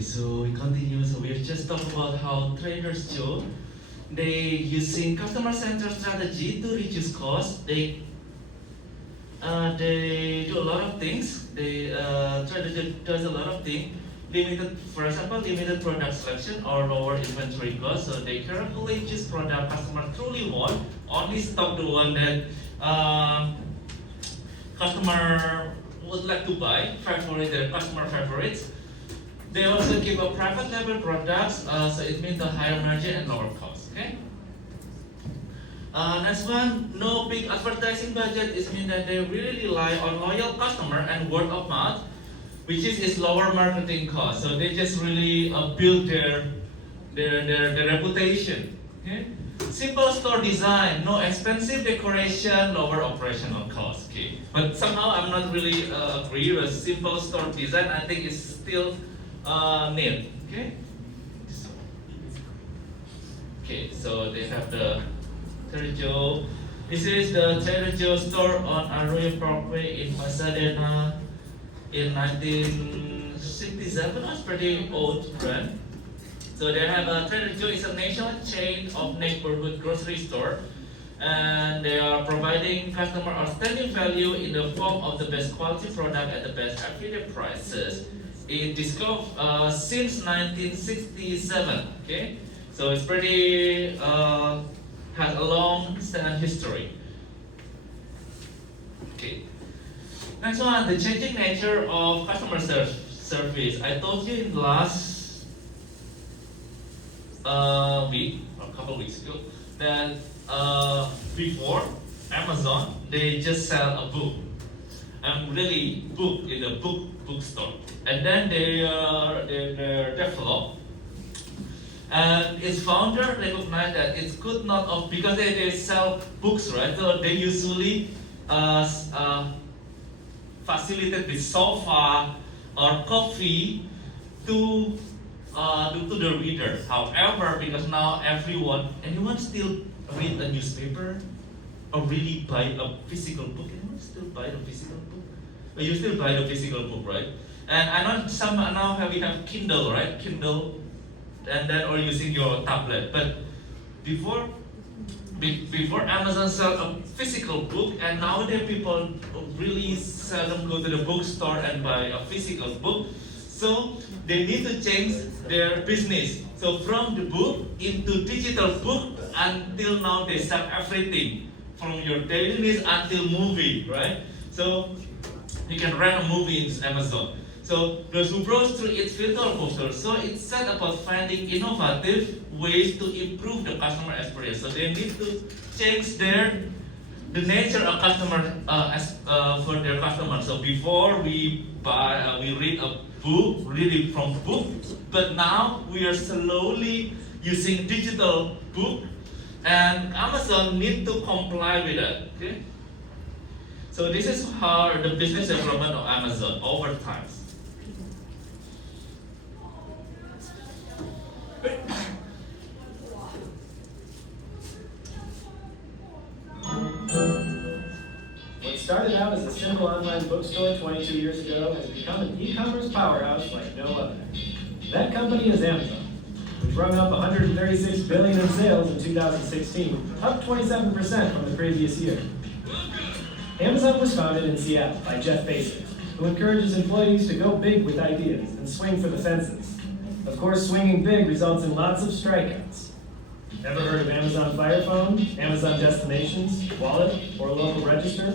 Okay, so we continue. So we just talked about how Traders Joe, they using customer-centered strategy to reduce costs. They do a lot of things. They does a lot of things. Limited, for example, limited product selection or lower inventory cost. So they carefully choose product customer truly want. Only stock the one that customer would like to buy. Favorite their customer favorites. They also give a private label products. So it means the higher margin and lower cost. Okay. Next one, no big advertising budget. It means that they really rely on loyal customer and word of mouth, which is lower marketing cost. So they just really build their reputation. Okay? Simple store design, no expensive decoration, lower operational cost. Okay. But somehow I'm not really agree with simple store design. I think it's still neat. Okay. Okay. So they have the Trader Joe. This is the Trader Joe store on Arroyo Parkway in Pasadena in 1967. It's pretty old brand. So they have a Trader Joe is a national chain of neighborhood grocery store, and they are providing customer outstanding value in the form of the best quality product at the best everyday prices. It discovered since 1967. Okay, so it's pretty. Has a long standing history. Okay. Next one, the changing nature of customer service. I told you in the last week, or a couple of weeks ago, that before Amazon, they just sell a book. Really book in a bookstore. And then they develop. And its founder recognized that it's good not of because they sell books, right? So they usually facilitate the sofa or coffee to the reader. However, because now anyone still read a newspaper or really buy a physical book? Anyone still buy a physical book? But you still buy the physical book, right? And I know some now we have Kindle, right? Kindle. And then or using your tablet. But before Amazon sell a physical book, and nowadays people really seldom go to the bookstore and buy a physical book. So they need to change their business. So from the book into digital book, until now they sell everything from your daily needs until movie, right? So you can rent a movie in Amazon. So those who browse through its virtual bookstore, so it's set about finding innovative ways to improve the customer experience. So they need to change the nature of customer for their customers. So before we read a book, really from book, but now we are slowly using digital book, and Amazon need to comply with that. Okay. So this is how the business development of Amazon over time. What started out as a simple online bookstore 22 years ago has become an e-commerce powerhouse like no other. That company is Amazon, which rung up $136 billion in sales in 2016, up 27% from the previous year. Amazon was founded in Seattle by Jeff Bezos, who encourages employees to go big with ideas and swing for the fences. Of course, swinging big results in lots of strikeouts. Ever heard of Amazon Fire Phone, Amazon Destinations, Wallet, or Local Register?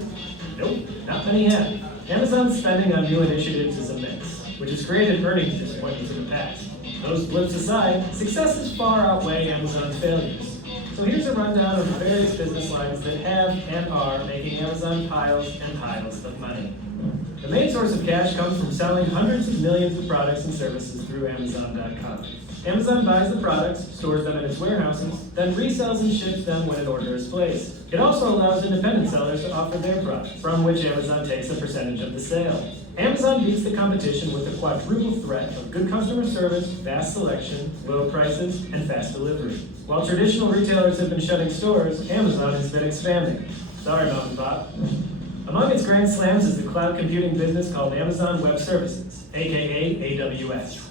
Nope, not many have. Amazon's spending on new initiatives is immense, which has created earnings disappointments in the past. Those blips aside, successes far outweigh Amazon's failures. So here's a rundown of the various business lines that have and are making Amazon piles and piles of money. The main source of cash comes from selling hundreds of millions of products and services through Amazon.com. Amazon buys the products, stores them in its warehouses, then resells and ships them when an order is placed. It also allows independent sellers to offer their products, from which Amazon takes a percentage of the sale. Amazon beats the competition with the quadruple threat of good customer service, vast selection, low prices, and fast delivery. While traditional retailers have been shutting stores, Amazon has been expanding. Sorry, Mom and Pop. Among its grand slams is the cloud computing business called Amazon Web Services, aka AWS.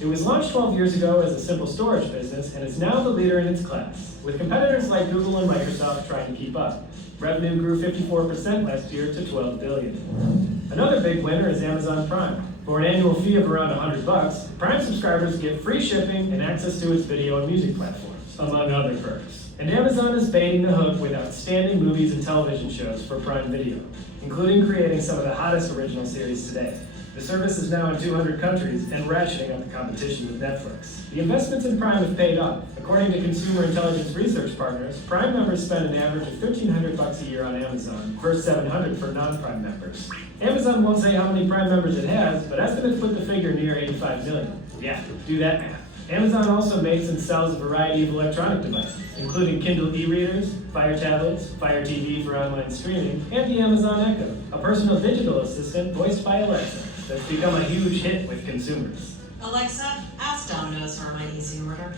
It was launched 12 years ago as a simple storage business and is now the leader in its class, with competitors like Google and Microsoft trying to keep up. Revenue grew 54% last year to $12 billion. Another big winner is Amazon Prime. For an annual fee of around $100, Prime subscribers get free shipping and access to its video and music platforms, among other perks. And Amazon is baiting the hook with outstanding movies and television shows for Prime Video, including creating some of the hottest original series today. The service is now in 200 countries and ratcheting up the competition with Netflix. The investments in Prime have paid off. According to consumer intelligence research partners, Prime members spend an average of $1,300 a year on Amazon, versus $700 for non-Prime members. Amazon won't say how many Prime members it has, but estimates put the figure near 85 million. Yeah, do that math. Amazon also makes and sells a variety of electronic devices, including Kindle e-readers, Fire tablets, Fire TV for online streaming, and the Amazon Echo, a personal digital assistant voiced by Alexa that's become a huge hit with consumers. Alexa, ask Domino's for my easy order.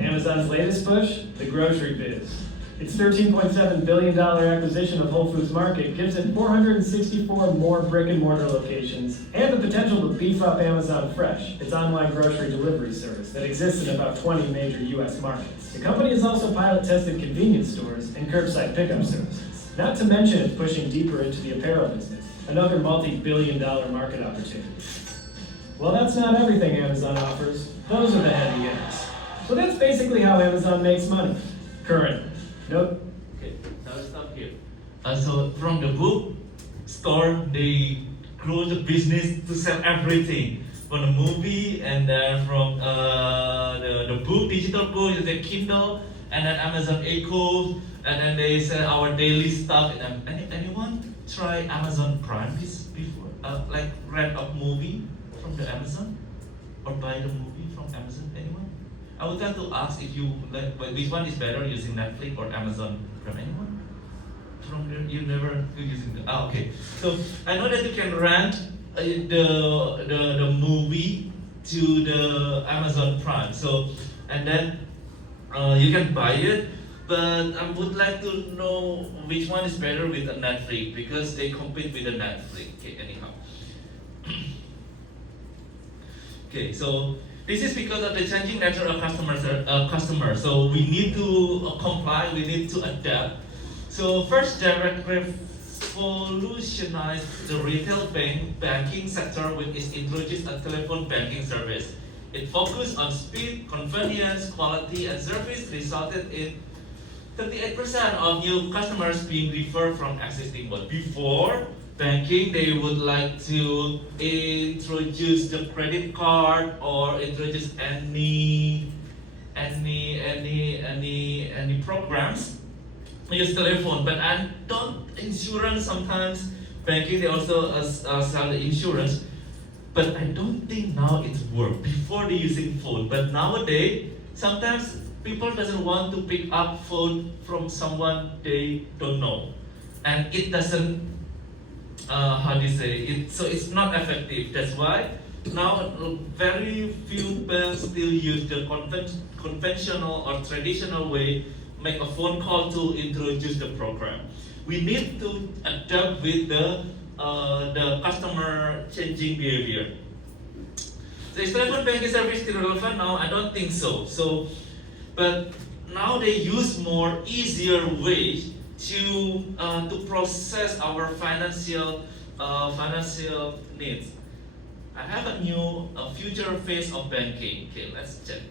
Amazon's latest push, the grocery biz. Its $13.7 billion acquisition of Whole Foods Market gives it 464 more brick-and-mortar locations and the potential to beef up Amazon Fresh, its online grocery delivery service that exists in about 20 major U.S. markets. The company has also pilot-tested convenience stores and curbside pickup services. Not to mention it's pushing deeper into the apparel business, another multi-billion-dollar market opportunity. Well, that's not everything Amazon offers. Those are the heavy hitters. So that's basically how Amazon makes money. Currently. Nope. Okay, so I'll stop here. So from the book store, they grow the business to sell everything. From the movie, and then from the book, digital book, the Kindle, and then Amazon Echo, and then they sell our daily stuff. And anyone try Amazon Prime before? Like rent a movie from the Amazon, or buy the movie from Amazon? Anyone? I would like to ask if you like, which one is better, using Netflix or Amazon Prime? Anyone? From there, you never using the. Okay. So I know that you can rent the movie to the Amazon Prime. So and then you can buy it. But I would like to know which one is better with a Netflix, because they compete with the Netflix. Okay. Anyhow. Okay. So. This is because of the changing nature of customers. So we need to comply, we need to adapt. So first, Direct revolutionized the retail banking sector when it introduced a telephone banking service. It focused on speed, convenience, quality, and service, resulted in 38% of new customers being referred from existing ones. Before banking, they would like to introduce the credit card or introduce any programs. Use telephone, but I don't insurance sometimes. Banking, they also sell the insurance, but I don't think now it's work. Before they using phone, but nowadays sometimes people doesn't want to pick up phone from someone they don't know, and it doesn't. How do you say it? So it's not effective. That's why now very few banks still use the conventional or traditional way, make a phone call to introduce the program. We need to adapt with the customer changing behavior. So is telephone banking service still relevant now? I don't think so. But now they use more easier ways to process our financial needs. I have a new future phase of banking. Okay, let's check.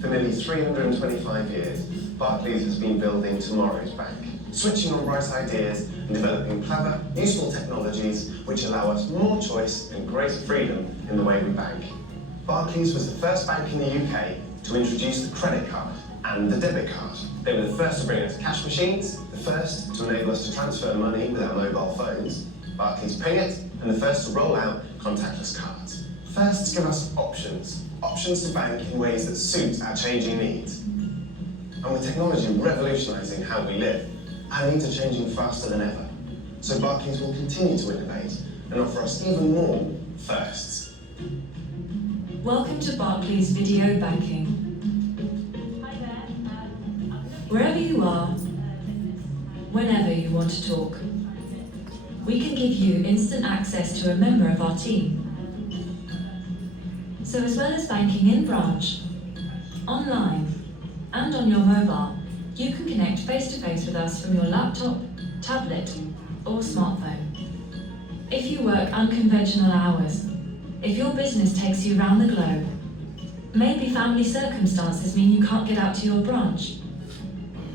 For nearly 325 years, Barclays has been building tomorrow's bank, switching on right ideas and developing clever, useful technologies which allow us more choice and greater freedom in the way we bank. Barclays was the first bank in the UK to introduce the credit card and the debit card. They were the first to bring us cash machines, the first to enable us to transfer money with our mobile phones, Barclays Pay It, and the first to roll out contactless cards. First to give us options to bank in ways that suit our changing needs. And with technology revolutionising how we live, our needs are changing faster than ever. So Barclays will continue to innovate and offer us even more firsts. Welcome to Barclays Video Banking. Wherever you are, whenever you want to talk, we can give you instant access to a member of our team. So as well as banking in branch, online, and on your mobile, you can connect face-to-face with us from your laptop, tablet, or smartphone. If you work unconventional hours, if your business takes you round the globe, maybe family circumstances mean you can't get out to your branch,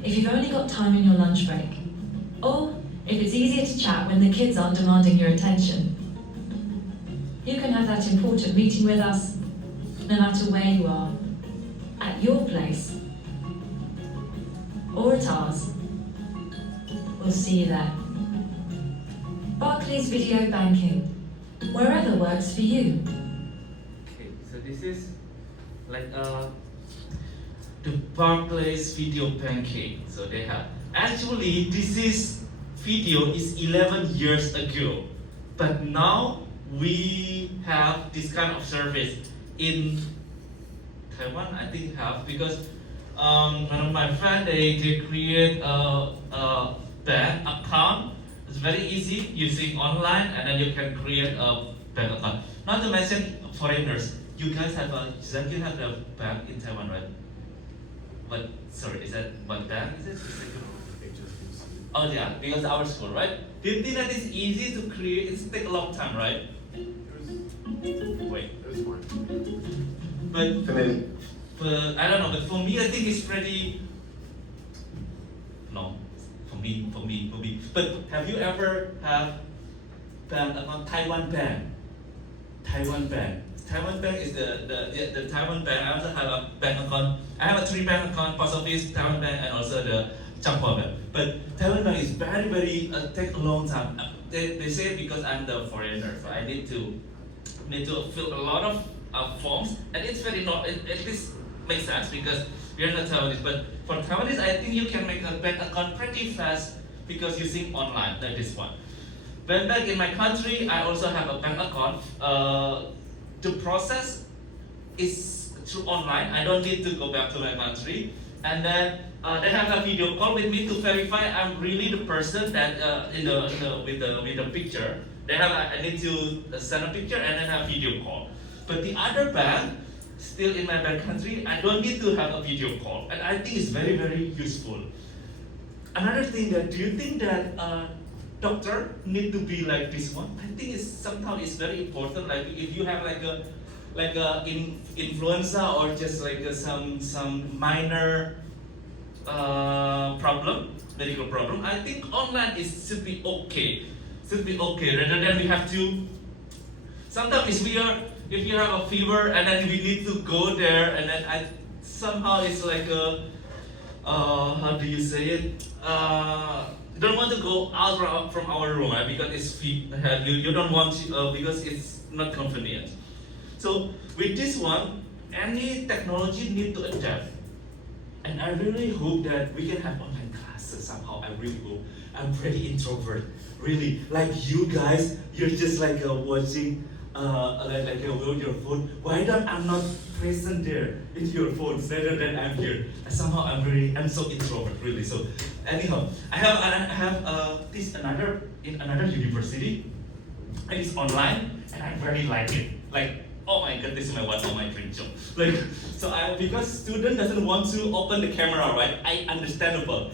if you've only got time in your lunch break, or if it's easier to chat when the kids aren't demanding your attention, you can have that important meeting with us, no matter where you are, at your place, or at ours. We'll see you there. Barclays Video Banking, wherever works for you. Okay, so this is like the Barclays Video Banking. So they have actually this video is 11 years ago, but now we have this kind of service in Taiwan. I think have because one of my friends they create a bank account. It's very easy using online, and then you can create a bank account. Not to mention foreigners. You guys have you have a bank in Taiwan, right? But sorry, is that what bank is it? Oh yeah, because our school, right? Do you think that it's easy to create? It's take a long time, right? Wait. It was fine. But Familiar? I don't know. But for me, I think it's pretty. No, for me. But have you ever have bank account Taiwan Bank? Taiwan Bank. Taiwan Bank is the Taiwan Bank. I also have a bank account. I have a 3 bank account: Post Office, Taiwan Bank, and also the Changhua Bank. But Taiwan Bank is very take a long time. They say because I'm the foreigner, so I need to fill a lot of forms, and it's very not. It least makes sense because we're not Taiwanese. But for Taiwanese, I think you can make a bank account pretty fast because using online like this one. When back in my country, I also have a bank account. The process is through online. I don't need to go back to my country, and then they have a video call with me to verify I'm really the person that with the picture. They have I need to send a picture and then have video call. But the other bank, still in my bank country, I don't need to have a video call, and I think it's very useful. Another thing that do you think that doctor need to be like this one? I think it's somehow it's very important. Like if you have like a influenza or just like some minor medical problem, I think online should be okay. Rather than we have to. Sometimes if you have a fever and then we need to go there and then somehow it's like how do you say it? Don't want to go out from our room, right? Because it's you don't want to, because it's not convenient. So with this one, any technology need to adapt, and I really hope that we can have online classes somehow. I really hope. I'm pretty introvert, really. Like you guys, you're just like watching, like with your phone. Why don't I'm not present there in your phones rather than I'm here? And somehow I'm so introvert, really. So anyhow, I have this in another university, and it's online, and I very like it. Like, oh my god, this is one of my dream job. Like, so because student doesn't want to open the camera, right? I understandable.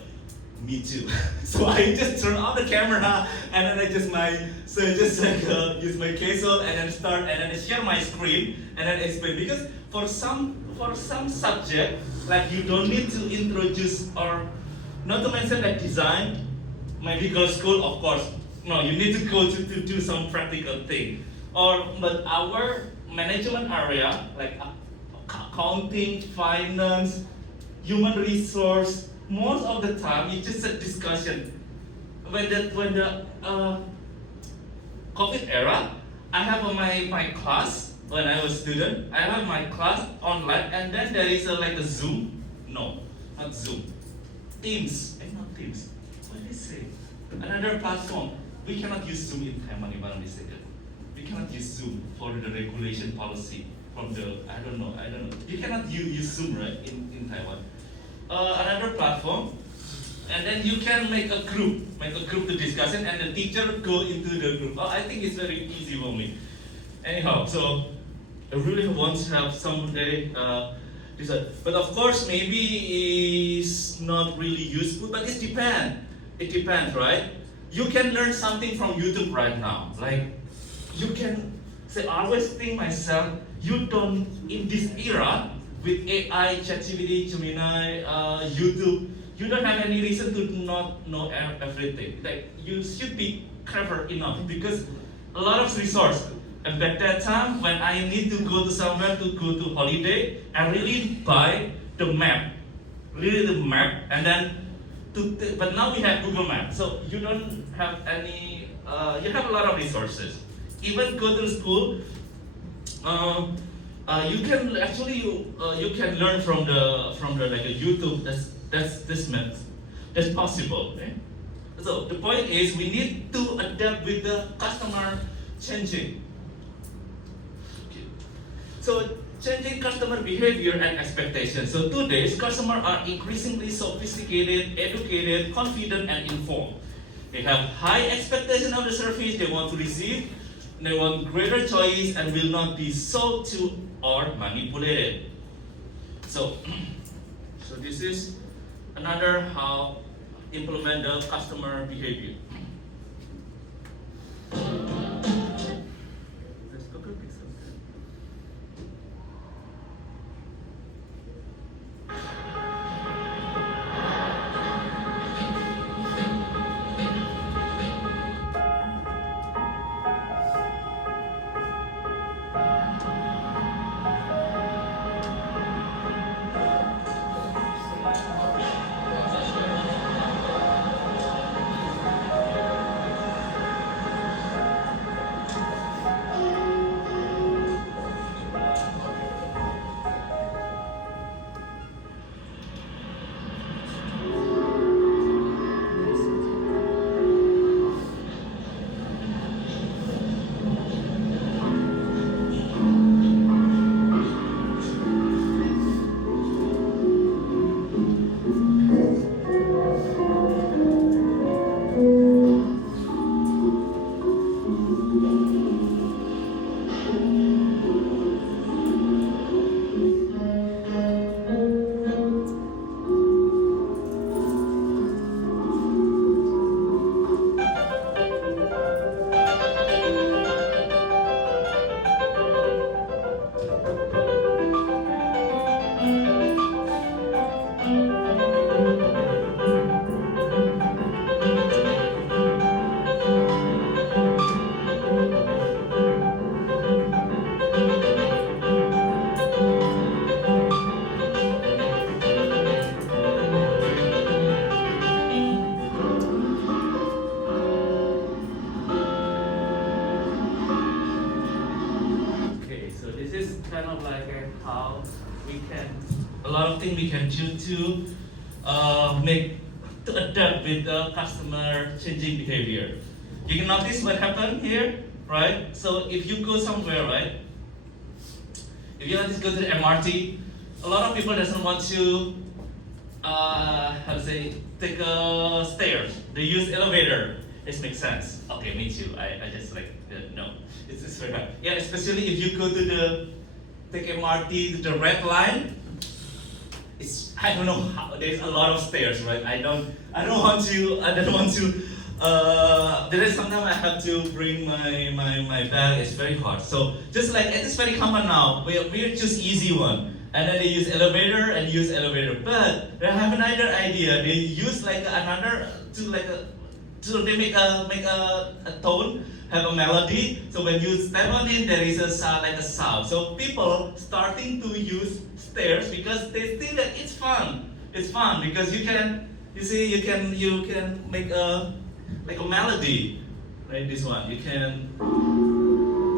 Me too. So I just turn on the camera and then I just use my cable and then start and then I share my screen and then explain, because for some subject like you don't need to introduce, or not to mention like design, medical school, of course. No, you need to go to do some practical thing. But our management area like accounting, finance, human resource, most of the time it's just a discussion. When the COVID era, I have my class when I was student. I have my class online, and then there is like a Zoom. No, not Zoom. Teams. Not Teams. What did I say? Another platform. We cannot use Zoom in Taiwan, if I'm not mistaken. We cannot use Zoom for the regulation policy from the I don't know. You cannot use Zoom, right, in Taiwan. Another platform, and then you can make a group to discuss it, and the teacher go into the group. I think it's very easy for me. Anyhow, so I really want to have someday this. But of course, maybe it's not really useful. But it depends. It depends, right? You can learn something from YouTube right now. Like you can say, I always think myself, you don't in this era with AI, ChatGPT, Gemini, YouTube, you don't have any reason to not know everything. Like you should be clever enough because a lot of resource. And back that time, when I need to go to somewhere to go to holiday, I really buy the map, really the map, and then but now we have Google Maps, so you don't have any. You have a lot of resources. Even go to school, you can actually you can learn from the like a YouTube. That's this math. That's possible. Okay? So the point is, we need to adapt with the customer changing. So changing customer behavior and expectations. So today's customers are increasingly sophisticated, educated, confident, and informed. They have high expectation of the service they want to receive. They want greater choice and will not be sold to or manipulated. So, so this is another how implement the customer behavior. Kind of like how we can, a lot of things we can do to adapt with the customer changing behavior. You can notice what happened here, right? So if you go somewhere, right? If you notice, go to the MRT, a lot of people doesn't want to, how to say, take stairs. They use elevator. It makes sense. Okay, me too. I just like, no. It's very hard. Yeah, especially if you go to take MRT to the red line. I don't know how. There's a lot of stairs, right? I don't want to. There is sometimes I have to bring my bag. It's very hard. So just like it's very common now. We choose easy one, and then they use elevator and use elevator. But they have another idea. They use like another so they make a tone, have a melody. So when you step on it, there is a sound like a sound. So people starting to use stairs because they think that it's fun. It's fun because you can make a melody, right? This one you can.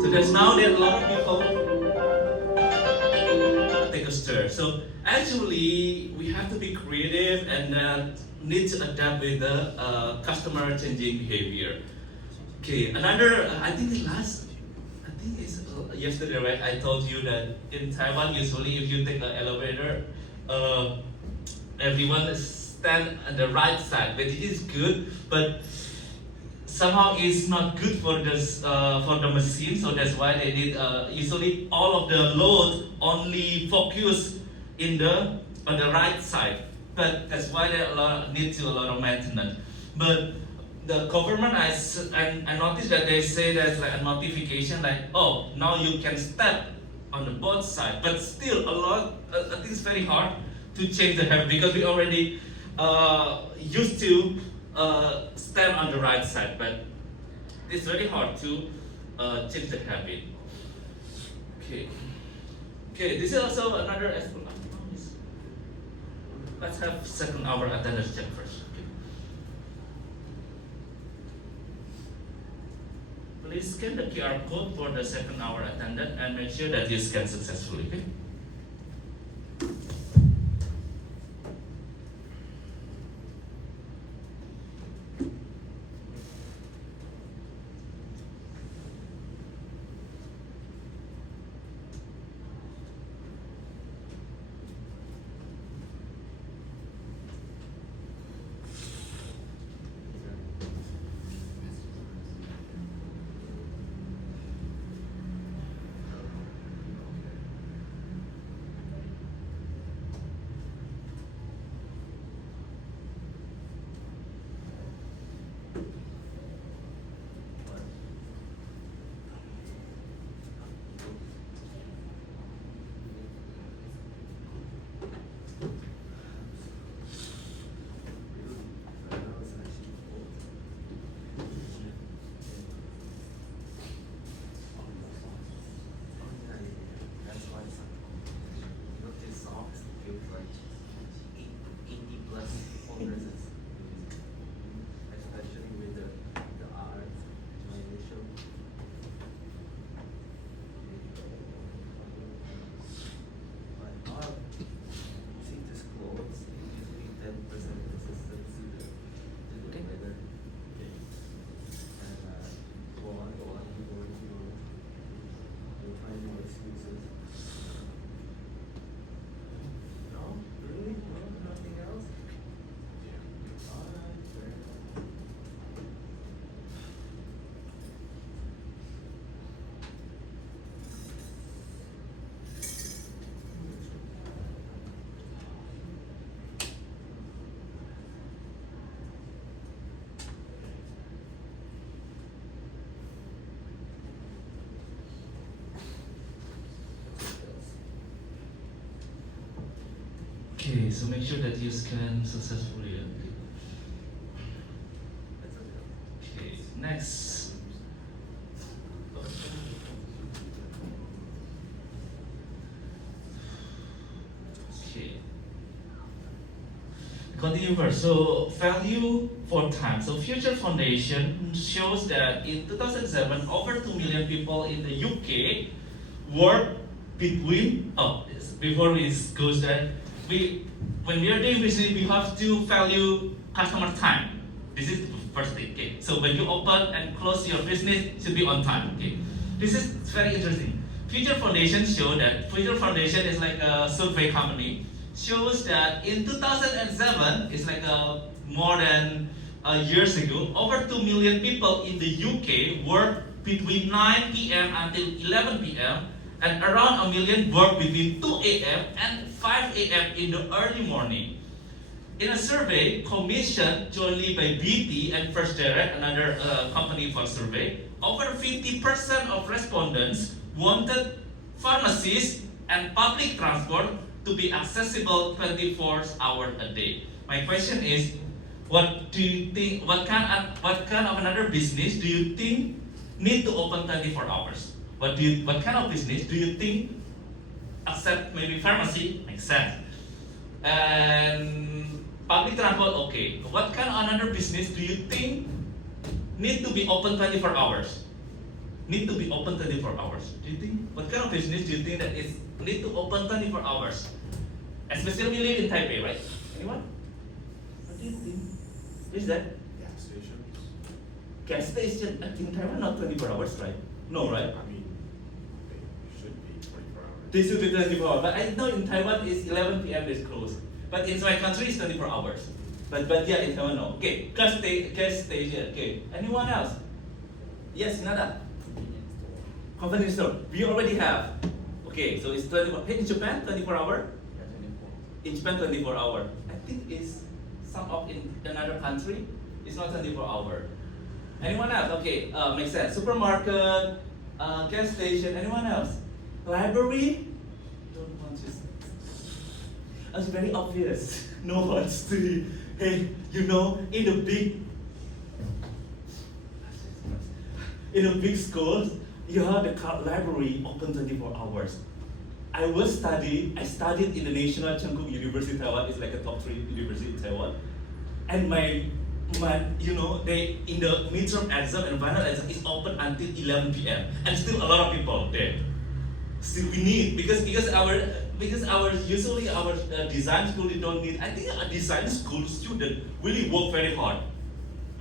So there's now that a lot of people take a stair. So actually we have to be creative and need to adapt with the customer changing behavior. Okay, another, I think it's yesterday, right? I told you that in Taiwan, usually if you take an elevator, everyone stand on the right side, but it is good. But somehow it's not good for the machine, so that's why they did usually all of the load only focus on the right side, but that's why they need a lot of maintenance. But the government, I noticed that they say there's like a notification like, oh, now you can step on the both side, but still I think it's very hard to change the habit because we already used to stand on the right side, but it's very hard to change the habit. Okay, this is also another explanation. Let's have second hour attendance check first. Please scan the QR code for the second hour attendance and make sure that you scan successfully. Okay? Okay, so make sure that you scan successfully. Okay, next. Okay. Continue first. So value for time. So Future Foundation shows that in 2007, over 2 million people in the UK work between. Before we goes there. When we are doing business, we have to value customer time. This is the first thing. Okay. So when you open and close your business, it should be on time. Okay. This is very interesting. Future Foundation show that Future Foundation is like a survey company. Shows that in 2007, it's like more than years ago, over 2 million people in the UK work between 9 p.m. until 11 p.m. and around 1 million work between 2 a.m. and 5 a.m. in the early morning. In a survey commissioned jointly by BT and First Direct, another company for survey, over 50% of respondents wanted pharmacies and public transport to be accessible 24 hours a day. My question is, what do you think? What kind of another business do you think need to open 24 hours? What kind of business do you think accept maybe pharmacy makes sense, and public transport okay? What kind of another business do you think need to be open 24 hours? Need to be open 24 hours. Do you think what kind of business do you think that is need to open 24 hours? Especially we live in Taipei, right? Anyone? What do you think? What is that? Gas stations. Gas station in Taiwan not 24 hours, right? No, right? I mean, they should be 24 hours. They should be 24 hours, but I know in Taiwan it's 11 p.m. is closed. But in my country it's 24 hours. But yeah, in Taiwan no. Okay, gas station. Okay, anyone else? Yes, Nada. Convenience store. We already have. Okay, so it's 24. Hey, in Japan, 24 hour. In Japan, 24 hour. I think it's some of in another country. It's not 24 hour. Anyone else? Okay, makes sense. Supermarket, gas station. Anyone else? Library. Don't want to. It's very obvious. No one's to. Hey, you know, in a big school, you have the library open 24 hours. I studied in the National Chengkung University Taiwan. It's like a top 3 university in Taiwan. And my they in the midterm exam and final exam is open until 11 p.m. and still a lot of people there. Still we need because our usually our design school they don't need. I think a design school student really work very hard.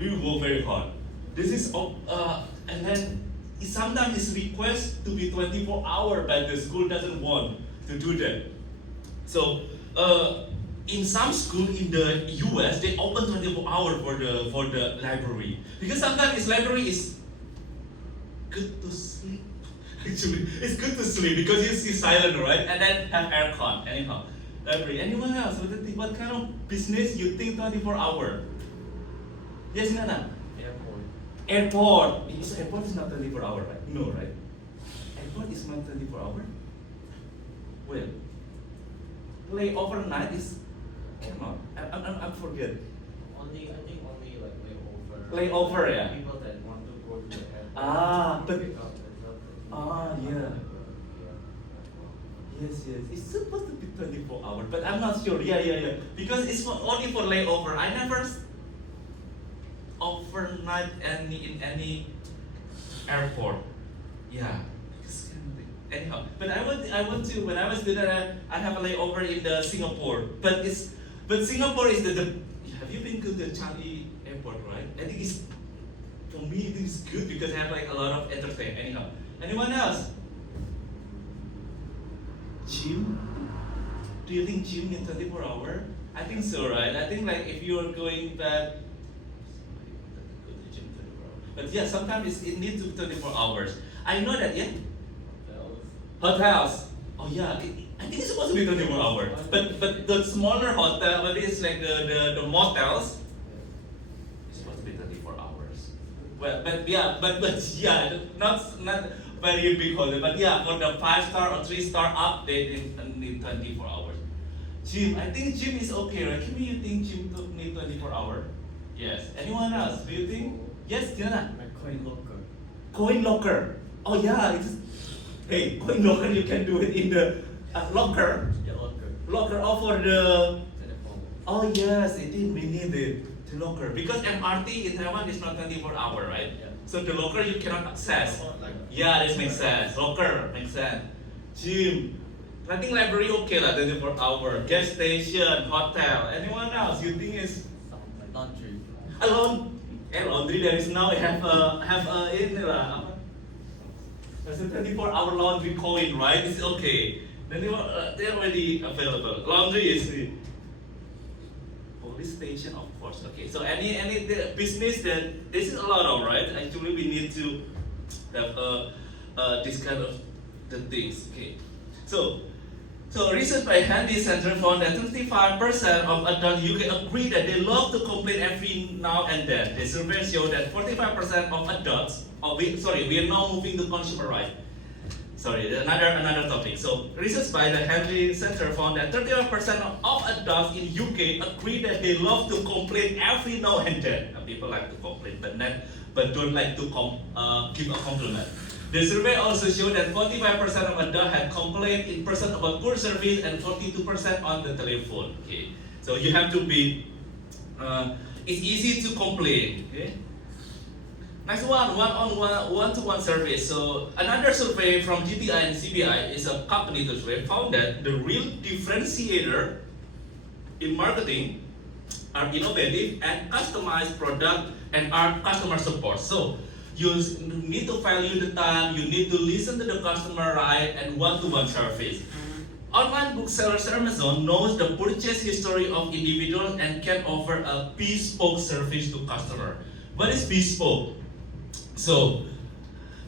We work very hard. This is and then sometimes it's request to be 24 hour, but the school doesn't want to do that. So in some school in the US they open 24 hour for the library because sometimes this library is good to sleep. Actually, it's good to sleep because you see silent, right? And then have aircon. Anyhow, library. Anyone else? What kind of business you think 24 hour? Yes, Nana. Airport. Airport is not 24 hour, right? No, right? Airport is not 24 hour. Well, play overnight is cannot. I forget. I think only like layover. Layover, yeah. People that want to go to the airport. But pick up and drop it. yeah. Yes. It's supposed to be 24 hours, but I'm not sure. Yeah. Because it's only for layover. I never overnight in any airport. Yeah. Anyhow, but I want to when I was there I have a layover in the Singapore. But Singapore is the have you been to the Changi airport, right? I think it's for me it is good because I have like a lot of entertainment. Anyhow. Anyone else? Gym? Do you think gym in 24 hours? I think so, right? I think like if you are going back go to gym 24 hours. But yeah, sometimes it needs to be 24 hours. I know that, yeah? Hotels. Oh yeah, I think it's supposed to be 24 hours. But the smaller hotel, but it's like the motels, it's supposed to be 24 hours. Well, but yeah, not very big hotel. But yeah, for the 5-star or 3-star up, they need 24 hours. Gym, I think gym is okay, right? Can you think gym need 24 hours? Yes. Anyone else? Do you think? Yes, Diana. My coin locker. Coin locker. Oh yeah, hey, coin locker you can do it in the locker. Yeah, locker. Locker for the. Telephone. Oh yes, it did. We need it. The locker because MRT in Taiwan is not 24 hours, right? Yeah. So the locker you cannot access. Like, Yeah, this makes sense. Locker makes sense. Gym. I think library okay lah, 24 hours. Gas station, hotel. Anyone else? You think is like laundry. laundry there is now have in lah. There's a 24-hour laundry coin, right? It's okay. Then they're already available. Laundry is the police station, of course. Okay. So any business that this is a lot of, right? Actually, we need to have this kind of the things. Okay. So research by Handy Center found that 35% of adult UK agree that they love to complain every now and then. The survey showed that 45% of adults, we are now moving to consumer rights. Sorry, another topic. So research by the Handy Center found that 31% of adults in UK agree that they love to complain every now and then. Now, people like to complain, but don't like to give a compliment. The survey also showed that 45% of adults had complained in person about poor service and 42% on the telephone. Okay, so you have to be. It's easy to complain. Okay. Next one-to-one survey. So another survey from GTI and CBI is a company survey found that the real differentiator in marketing are innovative and customized product and are customer support. So you need to value the time, you need to listen to the customer, right, and one-to-one service. online booksellers Amazon knows the purchase history of individuals and can offer a bespoke service to customer. What is bespoke? So,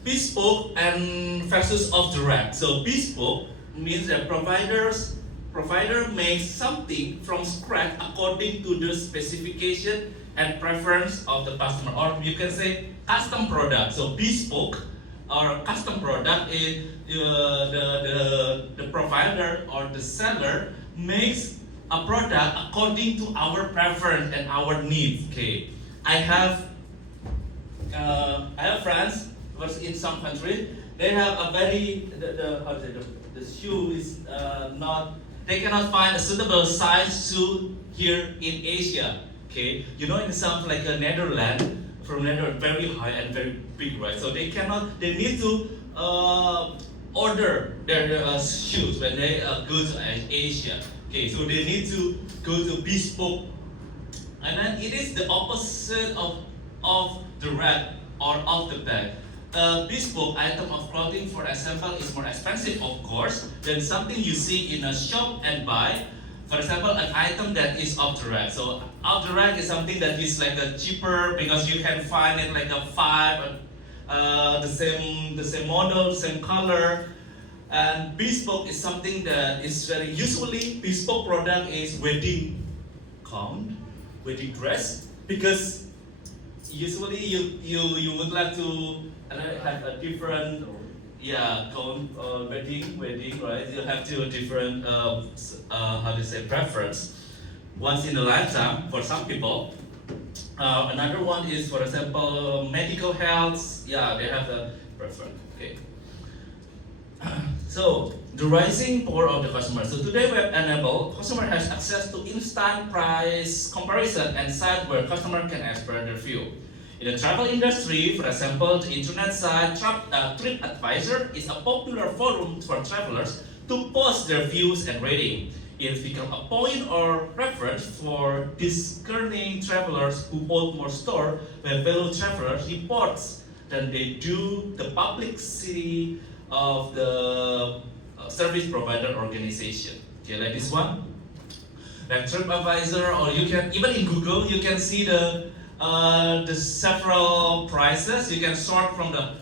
bespoke and versus of direct. So, bespoke means that provider makes something from scratch according to the specification and preference of the customer, or you can say custom product. So, bespoke or custom product is the provider or the seller makes a product according to our preference and our needs. Okay, I have friends was in some country. They have a very the shoe is not. They cannot find a suitable size shoe here in Asia. Okay, you know, in some like Netherlands, from Netherlands, very high and very big, right? So they cannot. They need to order their shoes when they go to Asia. Okay, so they need to go to bespoke, and then it is the opposite of the red or of the bag. A bespoke item of clothing, for example, is more expensive, of course, than something you see in a shop and buy. For example, an item that is off the rack. So off the rack is something that is like a cheaper because you can find it like a the same model, same color. And bespoke is something that is very usually bespoke product is wedding gown, wedding dress, because usually you would like to have a different gown wedding, right? You have to a different preference once in a lifetime for some people. Another one is, for example, medical health. Yeah, they have a preference. Okay. So the rising power of the customer. So today web enabled customer has access to instant price comparison and site where customer can express their view. In the travel industry, for example, the internet site TripAdvisor is a popular forum for travelers to post their views and rating. It has become a point or reference for discerning travelers who hold more store when fellow travelers reports than they do the publicity of the service provider organization. Okay, like this one, like TripAdvisor, or you can even in Google you can see the several prices. You can sort from the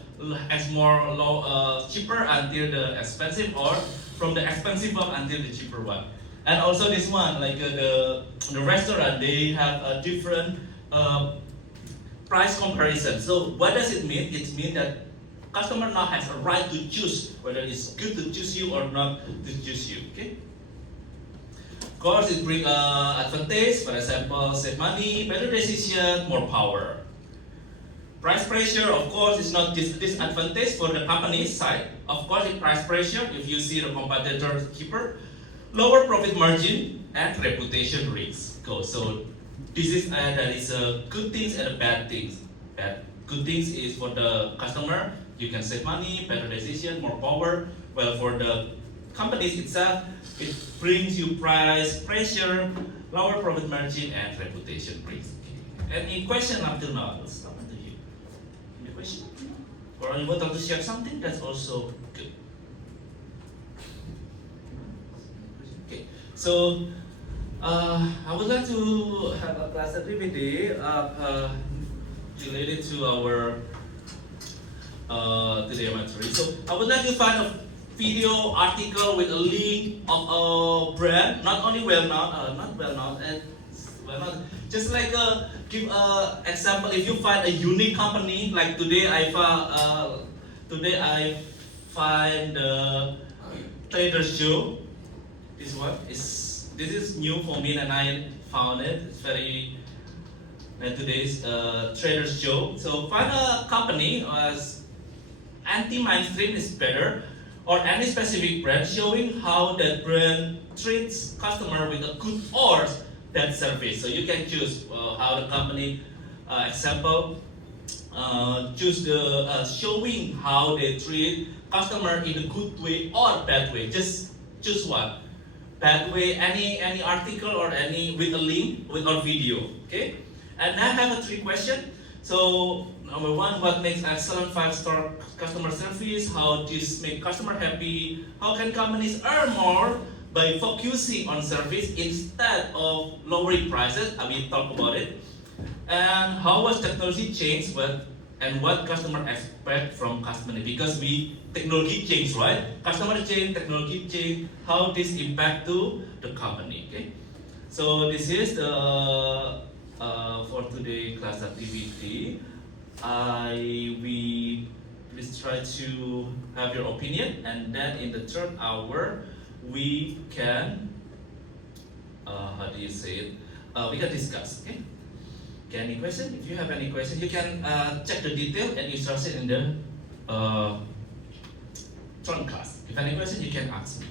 cheaper until the expensive, or from the expensive one until the cheaper one. And also this one, like the restaurant, they have a different price comparison. So what does it mean? It means that customer now has a right to choose whether it's good to choose you or not to choose you. Okay. Of course, it brings advantage. For example, save money, better decision, more power. Price pressure, of course, is not disadvantage for the company's side. Of course, it's price pressure if you see the competitor cheaper. Lower profit margin and reputation risk. So this is there is a good things and a bad things. Good things is for the customer, you can save money, better decision, more power. Well, for the companies itself, it brings you price pressure, lower profit margin, and reputation risk. Any question up till now? Let's start to you. Any question? Or you want to share something? That's also good. Okay. So I would like to have a class activity related to our today material. So I would like to find a video article with a link of a brand, not only not well known, and well known. Just like give a example. If you find a unique company, like today I find the Trader Joe. This one this is new for me, and I found it. It's very. And today's Trader Joe. So find a company as anti-mainstream is better, or any specific brand showing how that brand treats customer with a good or bad service. So you can choose how the company, example, choose the showing how they treat customer in a good way or bad way. Just choose one. Bad way, any article or any with a link with our video. Okay. And I have a 3 questions. So number 1, what makes excellent 5-star customer service? How this make customer happy? How can companies earn more by focusing on service instead of lowering prices. I will talk about it. And how was technology changed and what customer expect from customer, because technology change, right? Customer change, technology change, how this impact to the company. Okay, so this is the for today class activity. We please try to have your opinion, and then in the third hour we can how do you say it? We can discuss. Okay. Okay, any question? If you have any question, you can check the detail and instruction in the front class. If any question, you can ask me.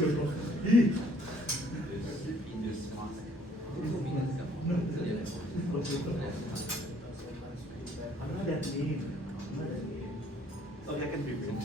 I'm not that mean. I'm not that mean. Okay, I can be print.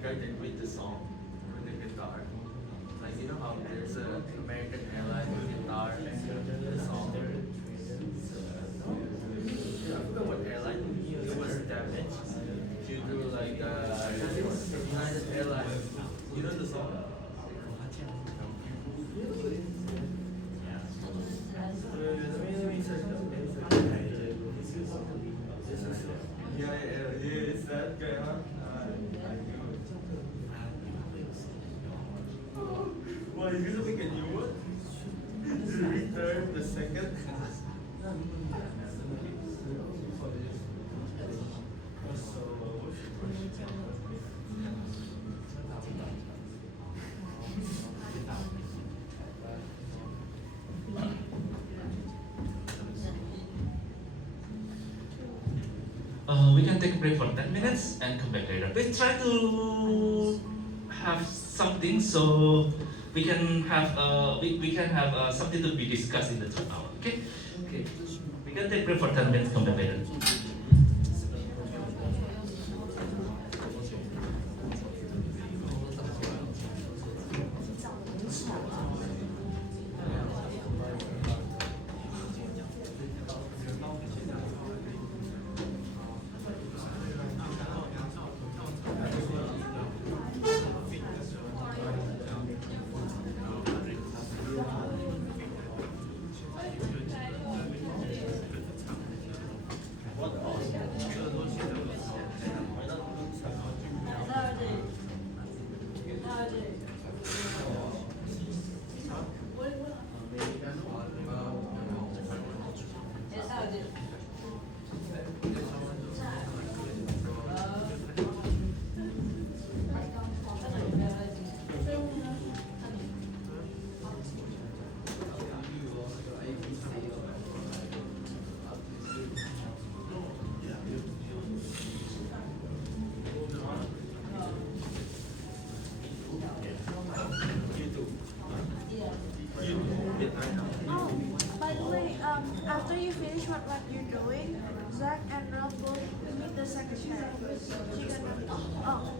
Guy that made the song with the guitar. Like you know how there's a American Airlines guitar and the song. I forgot what airline it was damaged. She drew like United Airlines. You know the song? Let me search. This is we can take a break for 10 minutes and come back later. Please try to have something so we can have something to be discussed in the third hour. Okay? Okay. We can take break for 10 minutes, come back later. Oh, by the way, after you finish what you're doing, Zach and Ralph both meet the secretary. She gonna. Oh.